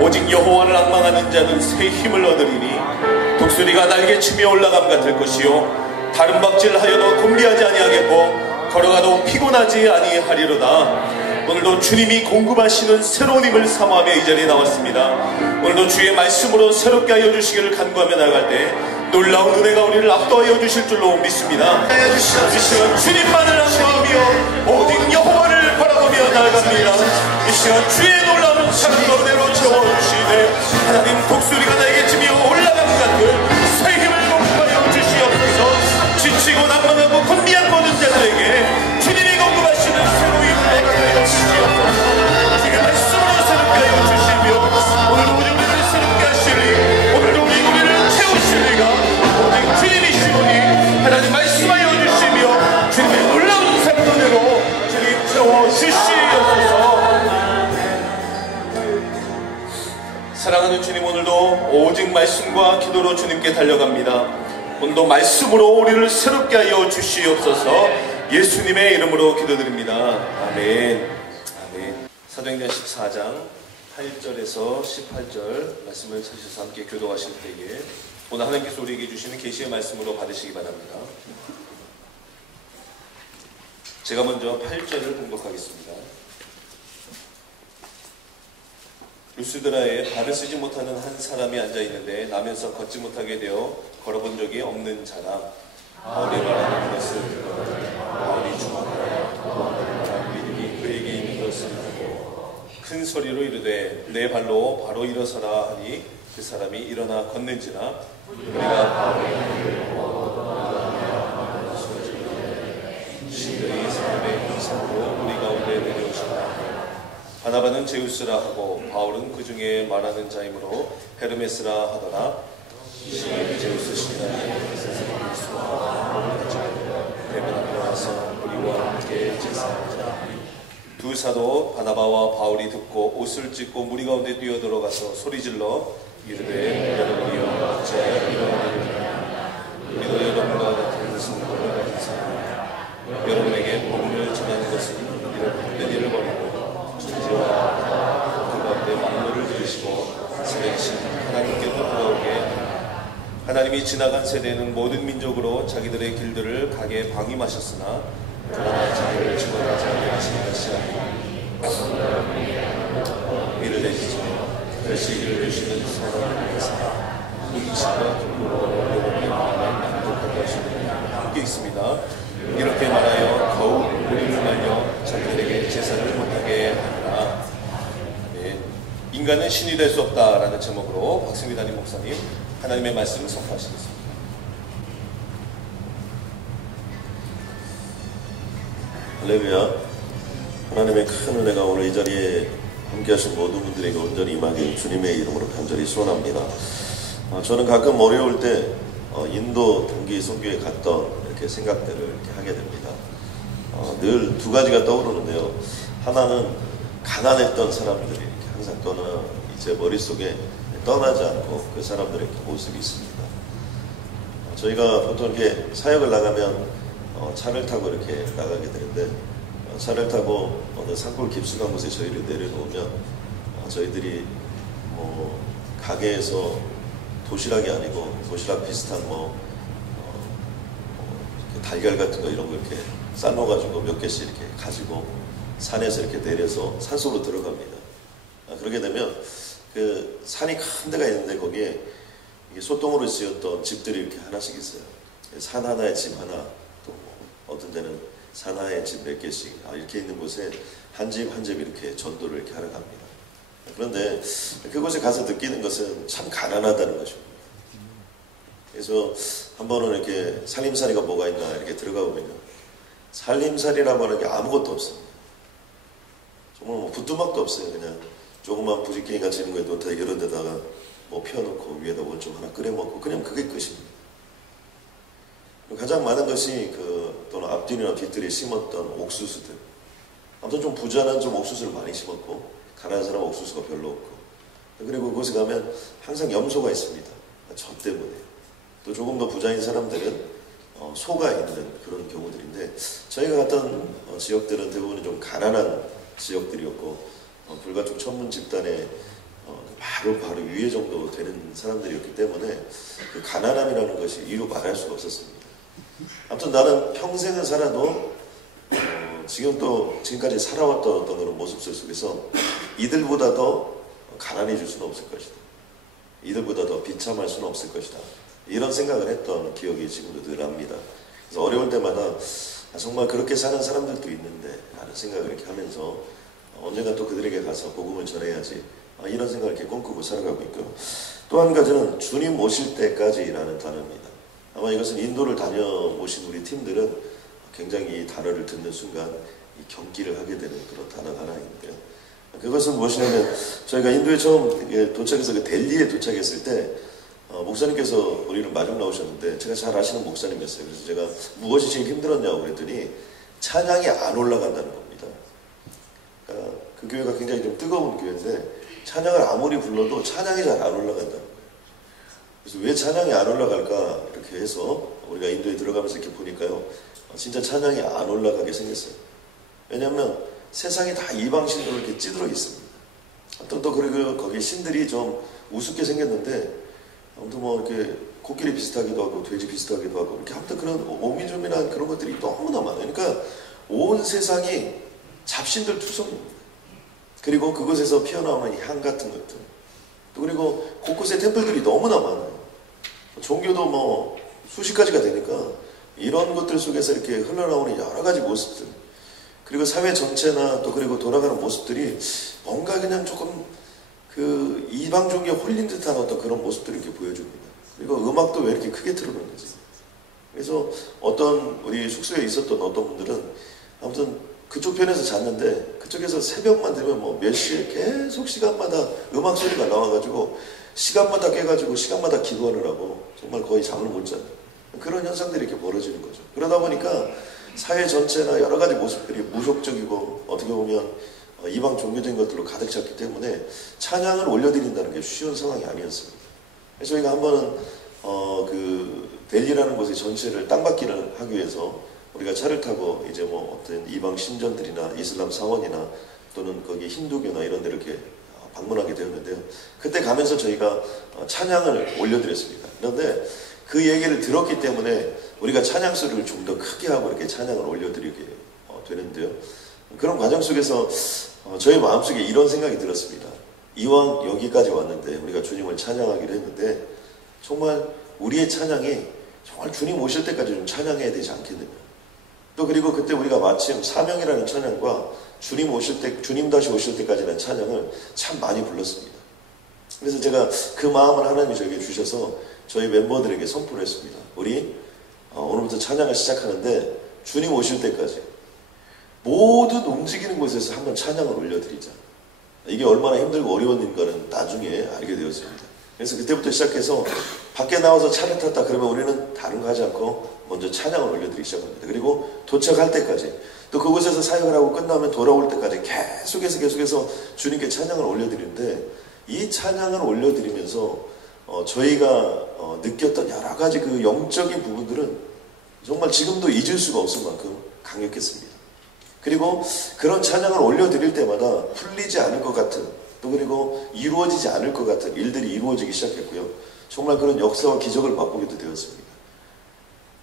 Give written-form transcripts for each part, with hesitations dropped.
오직 여호와를 앙망하는 자는 새 힘을 얻으리니 독수리가 날개치며 올라감 같을 것이요 다른 박질하여도 곤비하지 아니하겠고 걸어가도 피곤하지 아니하리로다. 오늘도 주님이 공급하시는 새로운 힘을 사모하며 이 자리에 나왔습니다. 오늘도 주의 말씀으로 새롭게 하여 주시기를 간구하며 나아갈 때 놀라운 은혜가 우리를 압도하여 주실 줄로 믿습니다. 이 시간 주님만을 앙망하며 오직 여호와를 바라보며 나아갑니다. 이 시간 주의 놀라운 사랑과 은혜로 채워주시되 하나님 독수리가 날개치며 올라감 같은 새 힘을 공급하여 주시옵소서. 지치고 난망하고 곤비한 모든 자들에게 주님이 공급하시는 새로운 힘을 허락하여 주시옵소서. 주의 말씀으로 새롭게 하여 주시며 오늘도 우리를 새롭게 하시리. 오늘도 우리를 채우시리가 오직 주님이시오니 하나님 말씀하여 주시며 주님의 놀라운 사랑으로 주님 채워주시옵소서. 사랑하는 주님, 오늘도 오직 말씀과 기도로 주님께 달려갑니다. 오늘도 말씀으로 우리를 새롭게 하여 주시옵소서. 예수님의 이름으로 기도드립니다. 아멘. 아멘. 사도행전 14장 8절에서 18절 말씀을 찾으셔서 함께 교도하실 때에 오늘 하나님께서 우리에게 주시는 계시의 말씀으로 받으시기 바랍니다. 제가 먼저 8절을 공독하겠습니다. 루스드라에 발을 쓰지 못하는 한 사람이 앉아있는데 나면서 걷지 못하게 되어 걸어본 적이 없는 자라. 바울이 말하는 것을 바울이 주목하여 믿음이 그에게 있는 것을 보고 큰 소리로 이르되 내 발로 바로 일어서라 하니 그 사람이 일어나 걷는지라. 우리가 바울의 신들이 사람의 형상으로 우리 가운데 내려오시라. 바나바는 제우스라 하고 바울은 그 중에 말하는 자이므로 헤르메스라 하더라. 신이 제우스 신이라니 대면 앞에 와서 우리와 함께 제사하자. 두 사도 바나바와 바울이 듣고 옷을 찢고 무리 가운데 뛰어들어가서 소리질러 이르되 여러분이여 어찌하여 이러하느냐. 우리도 여러분과 같은 성도를 가진 사람이라. 여러분에게 복음을 전하는 것은 이런 힘든 일을 버리고 그 가운데 만물을 들으시고 살리신 하나님께로 돌아오게 하라. 하나님이 지나간 세대는 모든 민족으로 자기들의 길들을 가게 방임하셨으나 그러나 자기를 증언하지 아니하신 것이 아니니 이를 내시며 다시 이를 주시는 사랑을 위해서 음식과 기쁨으로 여러분의 마음을 만족하게 하시느니 함께 있습니다. 이렇게 말하여 더욱 우리를 말려 자기들에게 제사를 못하게 하느라. 네. 인간은 신이 될 수 없다라는 제목으로 박승미 담임 목사님 하나님의 말씀을 선포하시겠습니다. 할렐루야. 하나님의 큰 은혜가 오늘 이 자리에 함께하신 모든 분들에게 온전히 임하길 주님의 이름으로 간절히 소원합니다. 저는 가끔 어려울 때 인도 단기 선교에 갔던 이렇게 생각들을 이렇게 하게 됩니다. 늘 두 가지가 떠오르는데요. 하나는 가난했던 사람들이 이렇게 항상 제 머릿속에 떠나지 않고 그 사람들의 모습이 있습니다. 저희가 보통 이렇게 사역을 나가면 차를 타고 이렇게 나가게 되는데 차를 타고 어느 산골 깊숙한 곳에 저희를 내려놓으면 저희들이 가게에서 도시락이 아니고 도시락 비슷한 달걀 같은 거 이런 거 이렇게 삶아가지고 몇 개씩 이렇게 가지고 산에서 이렇게 내려서 산속으로 들어갑니다. 그러게 되면 그 산이 큰 데가 있는데 거기에 이게 소똥으로 지었던 집들이 이렇게 하나씩 있어요. 산 하나에 집 하나, 또 어떤 데는 산 하나에 집 몇 개씩 이렇게 있는 곳에 한 집 한 집 이렇게 전도를 이렇게 하러 갑니다. 그런데 그곳에 가서 느끼는 것은 참 가난하다는 것입니다. 그래서 한 번은 이렇게 살림살이가 뭐가 있나 이렇게 들어가 보면요, 살림살이라고 하는 게 아무것도 없습니다. 정말 부뚜막도 없어요. 그냥 조그만 부지깽이 같이 있는 거에 다 이런 데다가 펴놓고 위에다 뭘 좀 하나 끓여 먹고 그냥 그게 끝입니다. 가장 많은 것이 또는 앞뒤나 뒤뜰에 심었던 옥수수들. 아무튼 좀 부자는 좀 옥수수를 많이 심었고 가난한 사람은 옥수수가 별로 없고, 그리고 그곳에 가면 항상 염소가 있습니다. 저 때문에. 또 조금 더 부자인 사람들은 소가 있는 그런 경우들인데, 저희가 갔던 지역들은 대부분 좀 가난한 지역들이었고 불가촉 천문 집단에 바로 위에 정도 되는 사람들이었기 때문에 그 가난함이라는 것이 이루 말할 수가 없었습니다. 아무튼 나는 평생을 살아도 지금까지 살아왔던 어떤 그런 모습들 속에서 이들보다 더 가난해질 수는 없을 것이다. 이들보다 더 비참할 수는 없을 것이다. 이런 생각을 했던 기억이 지금도 늘 납니다. 그래서 어려울 때마다 정말 그렇게 사는 사람들도 있는데 라는 생각을 이렇게 하면서 언젠가 또 그들에게 가서 복음을 전해야지, 이런 생각을 이렇게 꿈꾸고 살아가고 있고요. 또 한 가지는 주님 오실 때까지라는 단어입니다. 아마 이것은 인도를 다녀오신 우리 팀들은 굉장히 이 단어를 듣는 순간 이 경기를 하게 되는 그런 단어가 하나인데요. 그것은 무엇이냐면 저희가 인도에 처음 도착해서 그 델리에 도착했을 때 목사님께서 우리를 마중 나오셨는데 제가 잘 아시는 목사님이었어요. 그래서 제가 무엇이 제일 힘들었냐고 그랬더니 찬양이 안 올라간다는 겁니다. 그러니까 그 교회가 굉장히 좀 뜨거운 교회인데 찬양을 아무리 불러도 찬양이 잘 안 올라간다는 거예요. 그래서 왜 찬양이 안 올라갈까 이렇게 해서 우리가 인도에 들어가면서 이렇게 보니까요, 진짜 찬양이 안 올라가게 생겼어요. 왜냐하면 세상이 다 이방신으로 이렇게 찌들어 있습니다. 아무튼 또 그리고 거기 신들이 좀 우습게 생겼는데 아무튼 뭐 이렇게 코끼리 비슷하기도 하고 돼지 비슷하기도 하고 이렇게 아무튼 그런 오미좀이나 그런 것들이 너무나 많아요. 그러니까 온 세상이 잡신들 투성입니다. 그리고 그곳에서 피어나오는 향 같은 것들, 또 그리고 곳곳에 템플들이 너무나 많아요. 종교도 뭐 수십 가지가 되니까 이런 것들 속에서 이렇게 흘러나오는 여러 가지 모습들, 그리고 사회 전체나 또 그리고 돌아가는 모습들이 뭔가 그냥 조금 그 이방 종교에 홀린 듯한 어떤 그런 모습들을 이렇게 보여줍니다. 그리고 음악도 왜 이렇게 크게 틀어놓는지. 그래서 어떤 우리 숙소에 있었던 어떤 분들은 아무튼 그쪽 편에서 잤는데 그쪽에서 새벽만 되면 뭐 몇 시에 계속 시간마다 음악 소리가 나와가지고 시간마다 깨가지고 시간마다 기도하느라고 정말 거의 잠을 못 자는 그런 현상들이 이렇게 벌어지는 거죠. 그러다 보니까 사회 전체나 여러 가지 모습들이 무속적이고 어떻게 보면 이방 종교적인 것들로 가득 찼기 때문에 찬양을 올려드린다는 게 쉬운 상황이 아니었습니다. 그래서 저희가 한 번은 그 델리라는 곳의 전체를 땅받기를 하기 위해서 우리가 차를 타고 이제 뭐 어떤 이방 신전들이나 이슬람 사원이나 또는 거기 힌두교나 이런 데를 이렇게 방문하게 되었는데요. 그때 가면서 저희가 찬양을 올려드렸습니다. 그런데 그 얘기를 들었기 때문에 우리가 찬양 소리를 좀 더 크게 하고 이렇게 찬양을 올려드리게 되는데요. 그런 과정 속에서 저희 마음속에 이런 생각이 들었습니다. 이왕 여기까지 왔는데 우리가 주님을 찬양하기로 했는데 정말 우리의 찬양이 정말 주님 오실 때까지 좀 찬양해야 되지 않겠느냐. 또 그리고 그때 우리가 마침 사명이라는 찬양과 주님 다시 오실 때까지라는 찬양을 참 많이 불렀습니다. 그래서 제가 그 마음을 하나님이 저에게 주셔서 저희 멤버들에게 선포를 했습니다. 우리 오늘부터 찬양을 시작하는데 주님 오실 때까지 모든 움직이는 곳에서 한번 찬양을 올려드리자. 이게 얼마나 힘들고 어려운 일인가는 나중에 알게 되었습니다. 그래서 그때부터 시작해서 밖에 나와서 차를 탔다 그러면 우리는 다른 거 하지 않고 먼저 찬양을 올려드리기 시작합니다. 그리고 도착할 때까지 또 그곳에서 사역을 하고 끝나면 돌아올 때까지 계속해서 주님께 찬양을 올려드리는데 이 찬양을 올려드리면서 저희가 느꼈던 여러 가지 그 영적인 부분들은 정말 지금도 잊을 수가 없을 만큼 강력했습니다. 그리고 그런 찬양을 올려드릴 때마다 풀리지 않을 것 같은 또 그리고 이루어지지 않을 것 같은 일들이 이루어지기 시작했고요. 정말 그런 역사와 기적을 맛보기도 되었습니다.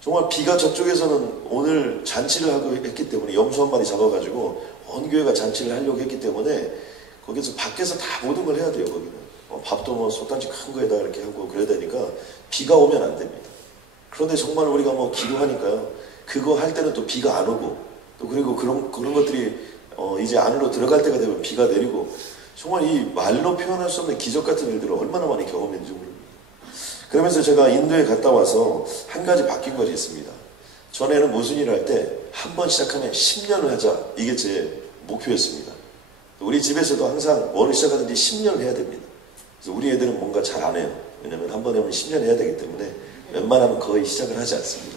정말 비가 저쪽에서는 오늘 잔치를 하고 했기 때문에 염소 한 마리 잡아가지고 온 교회가 잔치를 하려고 했기 때문에 거기서 밖에서 다 모든 걸 해야 돼요. 거기는 밥도 뭐 솥단지 큰 거에다 이렇게 하고 그래야 되니까 비가 오면 안 됩니다. 그런데 정말 우리가 뭐 기도하니까요. 그거 할 때는 또 비가 안 오고 또 그리고 그런 것들이 이제 안으로 들어갈 때가 되면 비가 내리고 정말 이 말로 표현할 수 없는 기적 같은 일들을 얼마나 많이 경험했는지 모릅니다. 그러면서 제가 인도에 갔다 와서 한 가지 바뀐 것이 있습니다. 전에는 무슨 일을 할 때 한 번 시작하면 10년을 하자. 이게 제 목표였습니다. 우리 집에서도 항상 뭐를 시작하든지 10년을 해야 됩니다. 그래서 우리 애들은 뭔가 잘 안 해요. 왜냐면 한 번에 하면 10년 해야 되기 때문에 웬만하면 거의 시작을 하지 않습니다.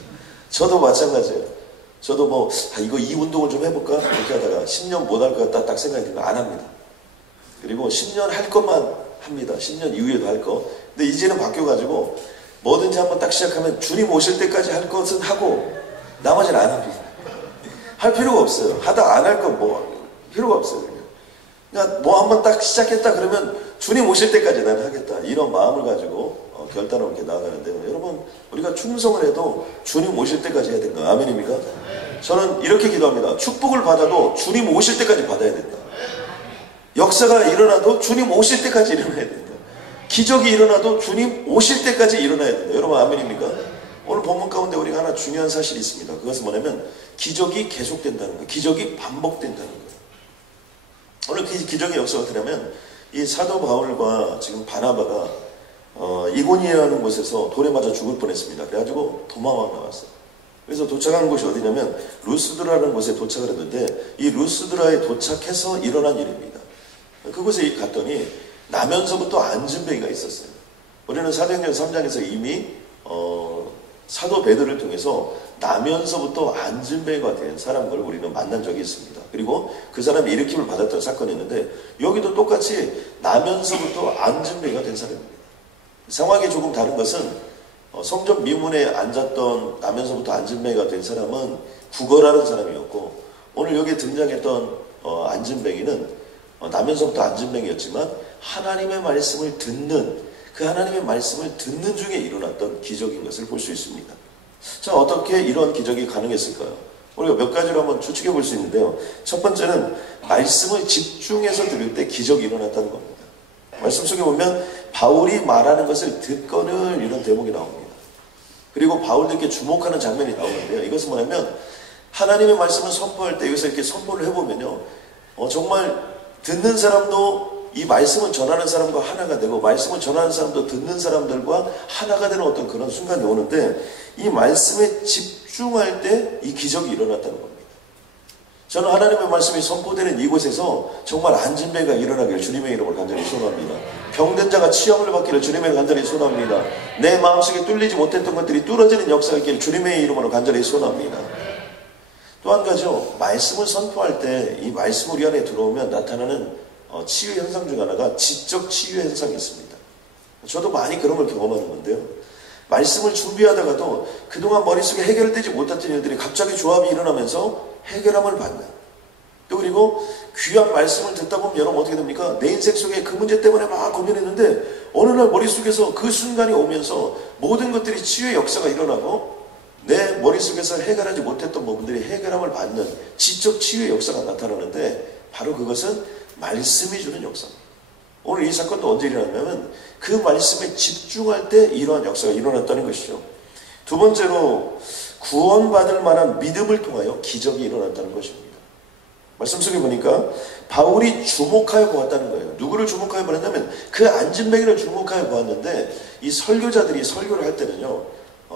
저도 마찬가지예요. 저도 뭐 이 운동을 좀 해볼까? 이렇게 하다가 10년 못 할 것 같다 딱 생각이 들면 안 합니다. 그리고 10년 할 것만 합니다. 10년 이후에도 할 거. 근데 이제는 바뀌어가지고 뭐든지 한번 딱 시작하면 주님 오실 때까지 할 것은 하고 나머지는 안 합니다. 할 필요가 없어요. 하다 안 할 건 뭐 필요가 없어요. 그러니까 뭐 한번 딱 시작했다 그러면 주님 오실 때까지 나는 하겠다. 이런 마음을 가지고 결단을 이렇게 나아가는데요. 여러분, 우리가 충성을 해도 주님 오실 때까지 해야 된다. 아멘입니까? 저는 이렇게 기도합니다. 축복을 받아도 주님 오실 때까지 받아야 된다. 역사가 일어나도 주님 오실 때까지 일어나야 된다. 기적이 일어나도 주님 오실 때까지 일어나야 된다. 여러분, 아멘입니까? 오늘 본문 가운데 우리가 하나 중요한 사실이 있습니다. 그것은 뭐냐면 기적이 계속된다는 거예요. 기적이 반복된다는 거예요. 오늘 그 기적의 역사가 어떠냐면 이 사도 바울과 지금 바나바가 이고니아라는 곳에서 돌에 맞아 죽을 뻔했습니다. 그래가지고 도망을 나왔어요. 그래서 도착한 곳이 어디냐면 루스드라라는 곳에 도착을 했는데 이 루스드라에 도착해서 일어난 일입니다. 그곳에 갔더니 나면서부터 안진뱅이가 있었어요. 우리는 사도행전 3장에서 이미 사도 베드로를 통해서 나면서부터 안진뱅이가 된 사람을 우리는 만난 적이 있습니다. 그리고 그 사람이 일으킴을 받았던 사건이 있는데 여기도 똑같이 나면서부터 안진뱅이가 된 사람입니다. 상황이 조금 다른 것은 성전 미문에 앉았던 나면서부터 안진뱅이가 된 사람은 구걸하는 사람이었고 오늘 여기에 등장했던 안진뱅이는 나면서부터 안진뱅이였지만 하나님의 말씀을 듣는 그 하나님의 말씀을 듣는 중에 일어났던 기적인 것을 볼 수 있습니다. 자, 어떻게 이런 기적이 가능했을까요? 우리가 몇 가지로 한번 추측해 볼 수 있는데요. 첫 번째는 말씀을 집중해서 들을 때 기적이 일어났다는 겁니다. 말씀 속에 보면 바울이 말하는 것을 듣거늘 이런 대목이 나옵니다. 그리고 바울도 이렇게 주목하는 장면이 나오는데요. 이것은 뭐냐면 하나님의 말씀을 선포할 때 여기서 이렇게 선포를 해보면요. 정말 듣는 사람도 이 말씀을 전하는 사람과 하나가 되고 말씀을 전하는 사람도 듣는 사람들과 하나가 되는 어떤 그런 순간이 오는데 이 말씀에 집중할 때 이 기적이 일어났다는 겁니다. 저는 하나님의 말씀이 선포되는 이곳에서 정말 안진뱅이가 일어나기를 주님의 이름으로 간절히 소원합니다. 병든 자가 치유함을 받기를 주님의 간절히 소원합니다. 내 마음속에 뚫리지 못했던 것들이 뚫어지는 역사가 있기를 주님의 이름으로 간절히 소원합니다. 또 한 가지요. 말씀을 선포할 때 이 말씀 우리 안에 들어오면 나타나는 치유 현상 중 하나가 지적 치유 현상이 있습니다. 저도 많이 그런 걸 경험하는 건데요. 말씀을 준비하다가도 그동안 머릿속에 해결되지 못했던 일들이 갑자기 조합이 일어나면서 해결함을 받는. 또 그리고 귀한 말씀을 듣다 보면 여러분 어떻게 됩니까? 내 인생 속에 그 문제 때문에 막 고민했는데 어느 날 머릿속에서 그 순간이 오면서 모든 것들이 치유의 역사가 일어나고 내 머릿속에서 해결하지 못했던 부분들이 해결함을 받는 지적 치유의 역사가 나타나는데 바로 그것은 말씀이 주는 역사입니다. 오늘 이 사건도 언제 일어났냐면 그 말씀에 집중할 때 이러한 역사가 일어났다는 것이죠. 두 번째로 구원받을 만한 믿음을 통하여 기적이 일어났다는 것입니다. 말씀 속에 보니까 바울이 주목하여 보았다는 거예요. 누구를 주목하여 보았냐면 그 안진뱅이를 주목하여 보았는데 이 설교자들이 설교를 할 때는요.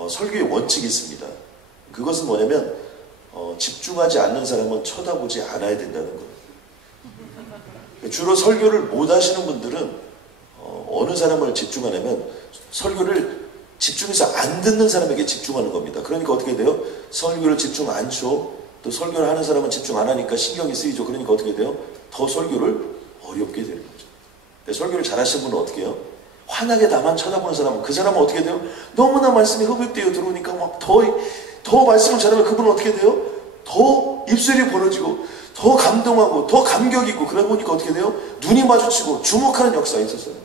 설교의 원칙이 있습니다. 그것은 뭐냐면 집중하지 않는 사람은 쳐다보지 않아야 된다는 거예요. 주로 설교를 못 하시는 분들은 어느 사람을 집중하냐면 설교를 집중해서 안 듣는 사람에게 집중하는 겁니다. 그러니까 어떻게 돼요? 설교를 집중 않죠. 또 설교를 하는 사람은 집중 안 하니까 신경이 쓰이죠. 그러니까 어떻게 돼요? 더 설교를 어렵게 되는 거죠. 설교를 잘 하시는 분은 어떻게 해요? 환하게 나만 쳐다보는 사람은 그 사람은 어떻게 돼요? 너무나 말씀이 흡입되어 들어오니까 막 더 말씀을 잘하면 그분은 어떻게 돼요? 더 입술이 벌어지고 더 감동하고 더 감격이고 그러다 보니까 어떻게 돼요? 눈이 마주치고 주목하는 역사가 있었어요.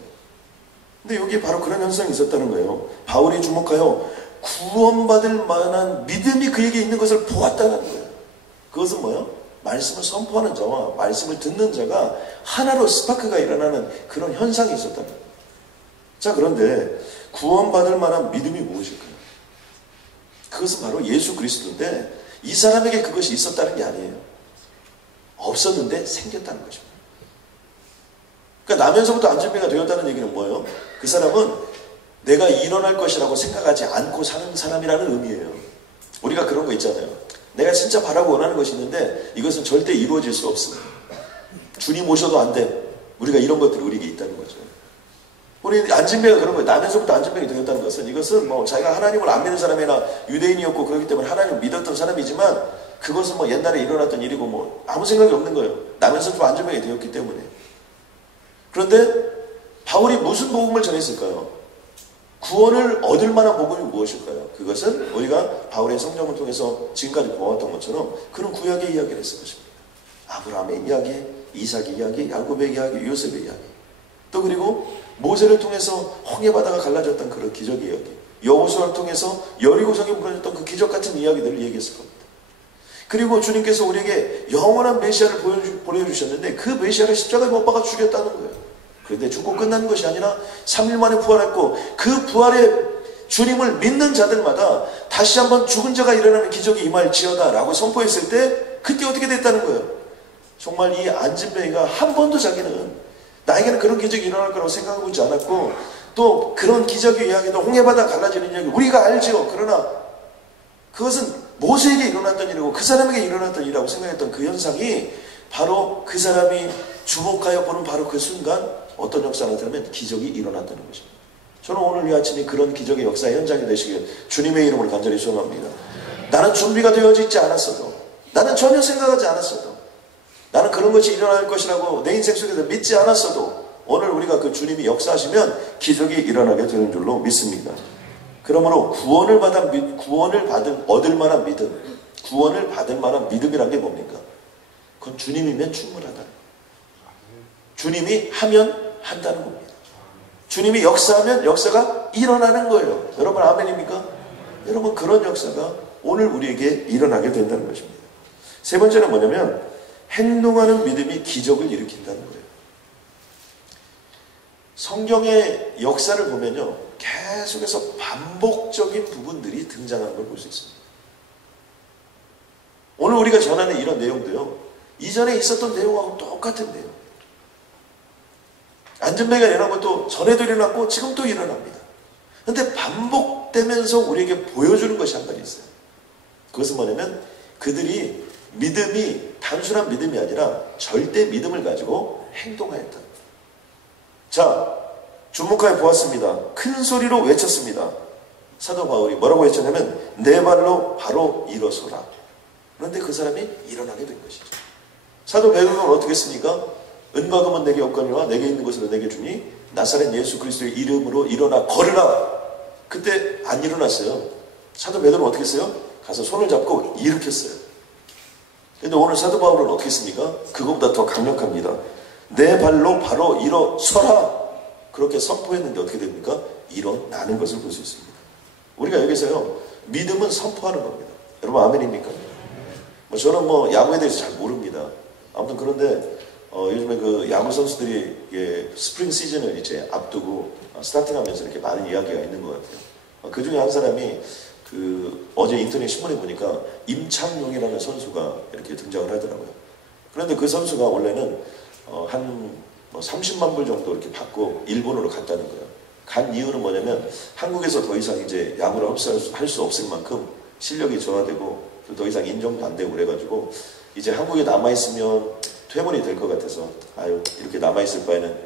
근데 여기에 바로 그런 현상이 있었다는 거예요. 바울이 주목하여 구원받을 만한 믿음이 그에게 있는 것을 보았다는 거예요. 그것은 뭐예요? 말씀을 선포하는 자와 말씀을 듣는 자가 하나로 스파크가 일어나는 그런 현상이 있었다는 거예요. 자, 그런데 구원받을 만한 믿음이 무엇일까요? 그것은 바로 예수 그리스도인데 이 사람에게 그것이 있었다는 게 아니에요. 없었는데 생겼다는 것입니다. 그러니까 나면서부터 안진뱅이가 되었다는 얘기는 뭐예요? 그 사람은 내가 일어날 것이라고 생각하지 않고 사는 사람이라는 의미예요. 우리가 그런 거 있잖아요. 내가 진짜 바라고 원하는 것이 있는데 이것은 절대 이루어질 수 없습니다. 주님 오셔도 안 돼. 우리가 이런 것들이 우리에게 있다는 거죠. 우리 안진뱅이가 그런 거예요. 나면서부터 안진뱅이 되었다는 것은 이것은 뭐 자기가 하나님을 안 믿는 사람이나 유대인이었고 그렇기 때문에 하나님을 믿었던 사람이지만 그것은 뭐 옛날에 일어났던 일이고 뭐 아무 생각이 없는 거예요. 나면서부터 안진뱅이 되었기 때문에. 그런데 바울이 무슨 복음을 전했을까요? 구원을 얻을 만한 복음이 무엇일까요? 그것은 우리가 바울의 성경을 통해서 지금까지 보았던 것처럼 그런 구약의 이야기를 했을 것입니다. 아브라함의 이야기, 이삭의 이야기, 야곱의 이야기, 요셉의 이야기. 또 그리고 모세를 통해서 홍해바다가 갈라졌던 그런 기적 이야기, 여호수아를 통해서 여리고성이 무너졌던 그 기적 같은 이야기들을 얘기했을 겁니다. 그리고 주님께서 우리에게 영원한 메시아를 보여주셨는데 그 메시아를 십자가에 못 박아 죽였다는 거예요. 그런데 죽고 끝나는 것이 아니라 3일 만에 부활했고, 그 부활의 주님을 믿는 자들마다 다시 한번 죽은 자가 일어나는 기적이 임할지어다 라고 선포했을 때 그때 어떻게 됐다는 거예요? 정말 이 안진뱅이가 한 번도 자기는 나에게는 그런 기적이 일어날 거라고 생각하고 있지 않았고, 또 그런 기적의 이야기도 홍해바다 갈라지는 이야기 우리가 알지요. 그러나 그것은 모세에게 일어났던 일이고 그 사람에게 일어났던 일이라고 생각했던 그 현상이 바로 그 사람이 주목하여 보는 바로 그 순간 어떤 역사가 나타나면 기적이 일어났다는 것입니다. 저는 오늘 이 아침에 그런 기적의 역사의 현장이 되시길 주님의 이름으로 간절히 소원합니다. 나는 준비가 되어져 있지 않았어도, 나는 전혀 생각하지 않았어도, 나는 그런 것이 일어날 것이라고 내 인생 속에서 믿지 않았어도 오늘 우리가 그 주님이 역사하시면 기적이 일어나게 되는 줄로 믿습니다. 그러므로 구원을 얻을 만한 믿음, 구원을 받을 만한 믿음이란 게 뭡니까? 그건 주님이면 충분하다. 주님이 하면 한다는 겁니다. 주님이 역사하면 역사가 일어나는 거예요. 여러분 아멘입니까? 여러분 그런 역사가 오늘 우리에게 일어나게 된다는 것입니다. 세 번째는 뭐냐면 행동하는 믿음이 기적을 일으킨다는 거예요. 성경의 역사를 보면요, 계속해서 반복적인 부분들이 등장하는 걸 볼 수 있습니다. 오늘 우리가 전하는 이런 내용도요, 이전에 있었던 내용하고 똑같은데요. 안전뱅이가 일어난 것도 전에도 일어났고 지금 또 일어납니다. 그런데 반복되면서 우리에게 보여주는 것이 한 가지 있어요. 그것은 뭐냐면 그들이 믿음이 단순한 믿음이 아니라 절대 믿음을 가지고 행동하였다. 자, 주목하여 보았습니다. 큰 소리로 외쳤습니다. 사도 바울이 뭐라고 외쳤냐면 내 발로 바로 일어서라. 그런데 그 사람이 일어나게 된 것이죠. 사도 베드로는 어떻게 했습니까? 은과 금은 내게 없거니와 내게 있는 것으로 내게 주니 나사렛 예수 그리스도의 이름으로 일어나 걸으라. 그때 안 일어났어요. 사도 베드로는 어떻게 했어요? 가서 손을 잡고 일으켰어요. 근데 오늘 사도 바울은 어떻게 했습니까? 그것보다 더 강력합니다. 내 발로 바로 일어서라. 그렇게 선포했는데 어떻게 됩니까? 일어나는 것을 볼 수 있습니다. 우리가 여기서요, 믿음은 선포하는 겁니다. 여러분 아멘입니까? 저는 야구에 대해서 잘 모릅니다. 아무튼 그런데 요즘에 그 야구 선수들이 스프링 시즌을 이제 앞두고 스타팅하면서 이렇게 많은 이야기가 있는 것 같아요. 그 중에 한 사람이 어제 인터넷 신문에 보니까 임창용이라는 선수가 이렇게 등장을 하더라고요. 그런데 그 선수가 원래는 한 30만 불 정도 이렇게 받고 일본으로 갔다는 거예요. 간 이유는 뭐냐면 한국에서 더 이상 이제 야구를 할 수 없을 만큼 실력이 저하되고 더 이상 인정도 안 되고 그래가지고 이제 한국에 남아있으면 퇴물이 될 것 같아서 이렇게 남아있을 바에는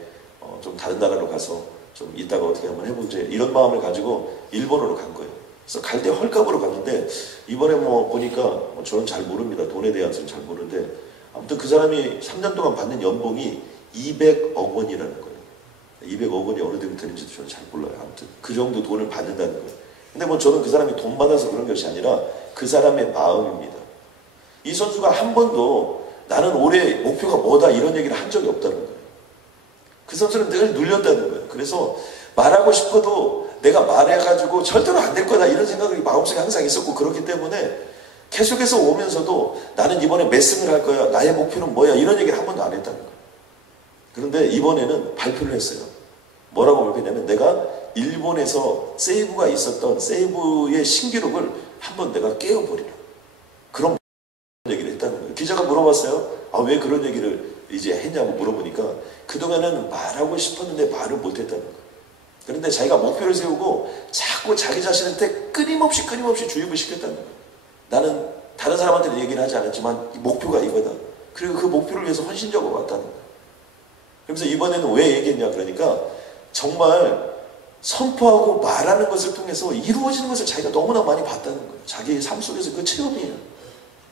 좀 다른 나라로 가서 좀 이따가 어떻게 한번 해보지 이런 마음을 가지고 일본으로 간 거예요. 그래서 갈 때 헐값으로 갔는데 이번에 보니까 저는 잘 모릅니다. 돈에 대해서는 잘 모르는데 아무튼 그 사람이 3년 동안 받는 연봉이 200억 원이라는 거예요. 200억 원이 어느 정도인지도 저는 잘 몰라요. 아무튼 그 정도 돈을 받는다는 거예요. 근데 저는 그 사람이 돈 받아서 그런 것이 아니라 그 사람의 마음입니다. 이 선수가 한 번도 나는 올해 목표가 뭐다 이런 얘기를 한 적이 없다는 거예요. 그 선수는 늘 눌렸다는 거예요. 그래서 말하고 싶어도 내가 말해가지고 절대로 안 될 거다 이런 생각이 마음속에 항상 있었고, 그렇기 때문에 계속해서 오면서도 나는 이번에 몇 승을 할 거야, 나의 목표는 뭐야 이런 얘기를 한 번도 안 했다는 거예요. 그런데 이번에는 발표를 했어요. 뭐라고 발표했냐면 내가 일본에서 세이브가 있었던 세이브의 신기록을 한번 내가 깨어버리라. 그런 얘기를 했다는 거예요. 기자가 물어봤어요. 왜 그런 얘기를 이제 했냐고 물어보니까 그동안은 말하고 싶었는데 말을 못했다는 거예요. 그런데 자기가 목표를 세우고 자꾸 자기 자신한테 끊임없이 주입을 시켰다는 거예요. 나는 다른 사람한테는 얘기를 하지 않았지만 이 목표가 이거다. 그리고 그 목표를 위해서 헌신적으로 왔다는 거예요. 그래서 이번에는 왜 얘기했냐 그러니까 정말 선포하고 말하는 것을 통해서 이루어지는 것을 자기가 너무나 많이 봤다는 거예요. 자기의 삶 속에서 그 체험이에요.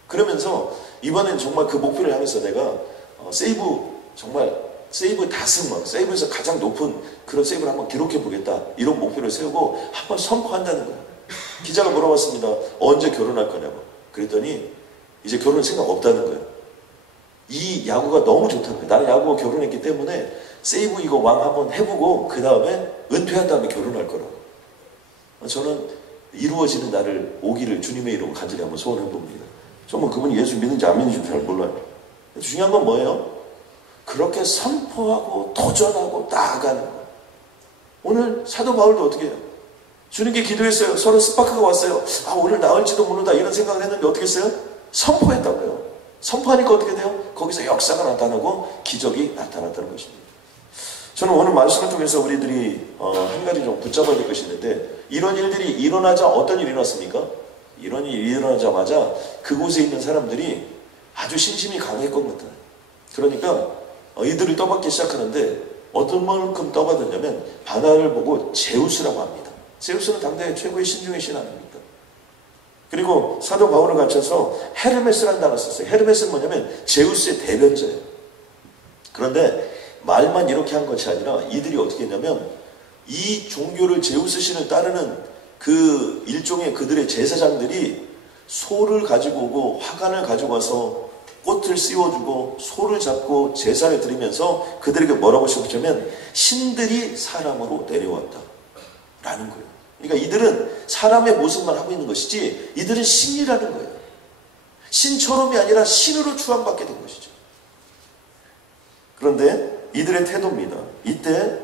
그러면서 이번엔 정말 그 목표를 향해서 내가 세이브 다승, 세이브에서 가장 높은 그런 세이브를 한번 기록해 보겠다. 이런 목표를 세우고 한번 선포한다는 거예요. 기자가 물어봤습니다. 언제 결혼할 거냐고. 그랬더니 이제 결혼 생각 없다는 거예요. 이 야구가 너무 좋다는 거예요. 나는 야구가 결혼했기 때문에 세이브 이거 왕 한번 해보고 그 다음에 은퇴한 다음에 결혼할 거라고. 저는 이루어지는 날을 오기를 주님의 이름으로 간절히 한번 소원해 봅니다. 정말 그분이 예수 믿는지 안 믿는지 잘 몰라요. 중요한 건 뭐예요? 그렇게 선포하고 도전하고 나아가는 거. 오늘 사도 바울도 어떻게 해요? 주님께 기도했어요. 서로 스파크가 왔어요. 아, 오늘 나을지도 모른다 이런 생각을 했는데 어떻게 했어요? 선포했다고요. 선포하니까 어떻게 돼요? 거기서 역사가 나타나고 기적이 나타났다는 것입니다. 저는 오늘 말씀을 통해서 우리들이 한 가지 좀 붙잡아야 될 것이 있는데, 이런 일들이 일어나자 어떤 일이 일어났습니까? 이런 일이 일어나자마자 그곳에 있는 사람들이 아주 신심이 강했건 같아요. 그러니까 이들을 떠받기 시작하는데 어떤 만큼 떠받았냐면 바나를 보고 제우스라고 합니다. 제우스는 당대의 최고의 신중의 신 아닙니까? 그리고 사도 바울을 가르쳐서 헤르메스라는 단어를 썼어요. 헤르메스는 뭐냐면 제우스의 대변자예요. 그런데 말만 이렇게 한 것이 아니라 이들이 어떻게 했냐면 이 종교를 제우스 신을 따르는 그 일종의 그들의 제사장들이 소를 가지고 오고 화관을 가지고 와서 꽃을 씌워주고 소를 잡고 제사를 드리면서 그들에게 뭐라고 시켰냐면 신들이 사람으로 내려왔다 라는 거예요. 그러니까 이들은 사람의 모습만 하고 있는 것이지 이들은 신이라는 거예요. 신처럼이 아니라 신으로 추앙받게 된 것이죠. 그런데 이들의 태도입니다. 이때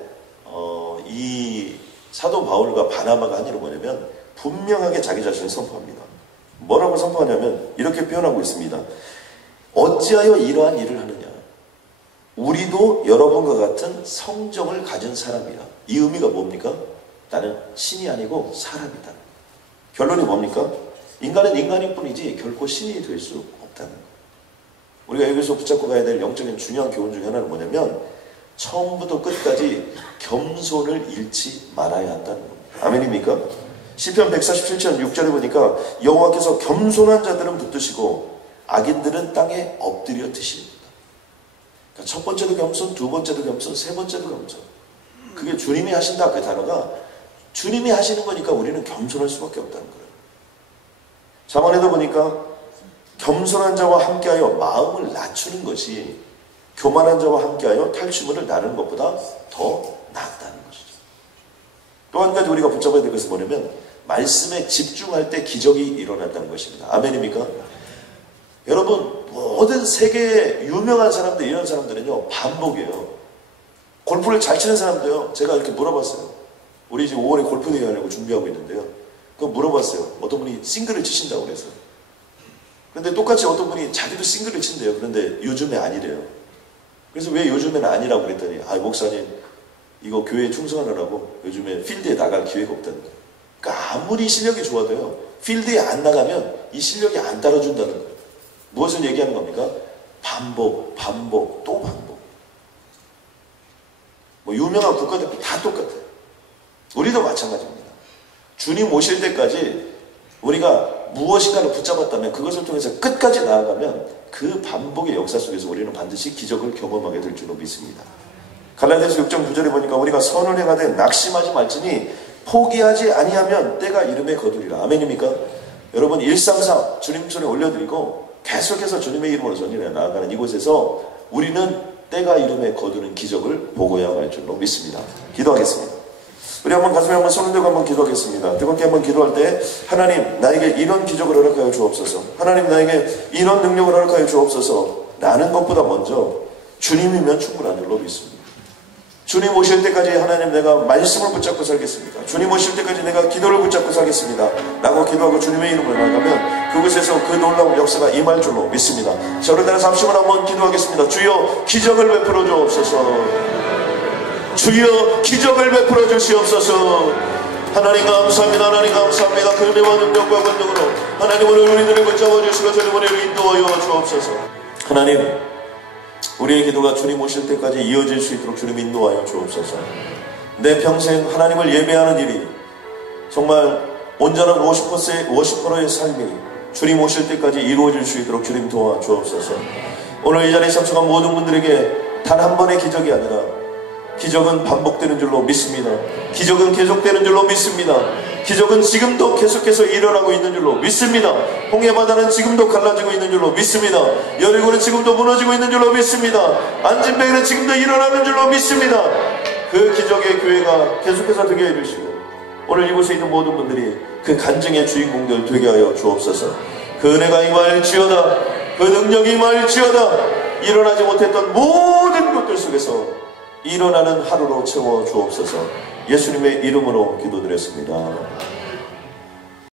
이 사도 바울과 바나바가 한 일은 뭐냐면 분명하게 자기 자신을 선포합니다. 뭐라고 선포하냐면 이렇게 표현하고 있습니다. 어찌하여 이러한 일을 하느냐? 우리도 여러분과 같은 성정을 가진 사람이다. 이 의미가 뭡니까? 나는 신이 아니고 사람이다. 결론이 뭡니까? 인간은 인간일 뿐이지 결코 신이 될 수 없다는 거예요. 우리가 여기서 붙잡고 가야 될 영적인 중요한 교훈 중에 하나는 뭐냐면 처음부터 끝까지 겸손을 잃지 말아야 한다는 겁니다. 아멘입니까? 시편 147편 6절에 보니까 여호와께서 겸손한 자들은 붙드시고 악인들은 땅에 엎드려 드십니다. 그러니까 첫 번째도 겸손, 두 번째도 겸손, 세 번째도 겸손. 그게 주님이 하신다 그 단어가 주님이 하시는 거니까 우리는 겸손할 수밖에 없다는 거예요. 잠언에도 보니까 겸손한 자와 함께하여 마음을 낮추는 것이 교만한 자와 함께하여 탈취물을 나누는 것보다 더 낫다는 것이죠. 또 한 가지 우리가 붙잡아야 될 것은 뭐냐면 말씀에 집중할 때 기적이 일어난다는 것입니다. 아멘입니까? 여러분 모든 세계의 유명한 사람들 이런 사람들은요 반복이에요. 골프를 잘 치는 사람도요 제가 이렇게 물어봤어요. 우리 지금 5월에 골프 대회 하려고 준비하고 있는데요. 그거 물어봤어요. 어떤 분이 싱글을 치신다고 그래서. 그런데 똑같이 어떤 분이 자기도 싱글을 친대요. 그런데 요즘에 아니래요. 그래서 왜 요즘에는 아니라고 그랬더니 목사님 이거 교회에 충성하느라고 요즘에 필드에 나갈 기회가 없다는 거예요. 그러니까 아무리 실력이 좋아도요 필드에 안 나가면 이 실력이 안 따라준다는 거예요. 무엇을 얘기하는 겁니까? 반복, 반복, 또 반복. 뭐 유명한 국가대표 다 똑같아요. 우리도 마찬가지입니다. 주님 오실 때까지 우리가 무엇인가를 붙잡았다면 그것을 통해서 끝까지 나아가면 그 반복의 역사 속에서 우리는 반드시 기적을 경험하게 될 줄로 믿습니다. 갈라디아서 6장 9절에 보니까 우리가 선을 행하되 낙심하지 말지니 포기하지 아니하면 때가 이름에 거두리라. 아멘입니까? 여러분 일상상 주님 손에 올려드리고 계속해서 주님의 이름으로 전진해 나아가는 이곳에서 우리는 때가 이름에 거두는 기적을 보고야 할 줄로 믿습니다. 기도하겠습니다. 우리 한번 가슴에 한번 손을 들고 한번 기도하겠습니다. 뜨겁게 한번 기도할 때 하나님 나에게 이런 기적을 허락하여 주옵소서. 하나님 나에게 이런 능력을 허락하여 주옵소서. 라는 것보다 먼저 주님이면 충분한 줄로 믿습니다. 주님 오실 때까지 하나님 내가 말씀을 붙잡고 살겠습니다. 주님 오실 때까지 내가 기도를 붙잡고 살겠습니다. 라고 기도하고 주님의 이름을 나가면 그곳에서 그 놀라운 역사가 임할 줄로 믿습니다. 저를 따라 잠시만 한번 기도하겠습니다. 주여 기적을 베풀어 주옵소서. 주여 기적을 베풀어 주시옵소서. 하나님 감사합니다. 하나님 감사합니다. 그 은혜와 능력과 권능으로 하나님 오늘 우리들을 붙잡아 주시고 저희 우리를 인도하여 주옵소서. 하나님 우리의 기도가 주님 오실 때까지 이어질 수 있도록 주님 인도하여 주옵소서. 내 평생 하나님을 예배하는 일이 정말 온전한 워시퍼의 삶이 주님 오실 때까지 이루어질 수 있도록 주님 도와주옵소서. 오늘 이 자리에 참석한 모든 분들에게 단 한 번의 기적이 아니라 기적은 반복되는 줄로 믿습니다. 기적은 계속되는 줄로 믿습니다. 기적은 지금도 계속해서 일어나고 있는 줄로 믿습니다. 홍해바다는 지금도 갈라지고 있는 줄로 믿습니다. 여리고는 지금도 무너지고 있는 줄로 믿습니다. 안진뱅이는 지금도 일어나는 줄로 믿습니다. 그 기적의 교회가 계속해서 되게 해주시고 오늘 이곳에 있는 모든 분들이 그 간증의 주인공들 되게 하여 주옵소서. 그 은혜가 임할지어다. 그 능력이 임할지어다. 일어나지 못했던 모든 것들 속에서 일어나는 하루로 채워 주옵소서. 예수님의 이름으로 기도드렸습니다.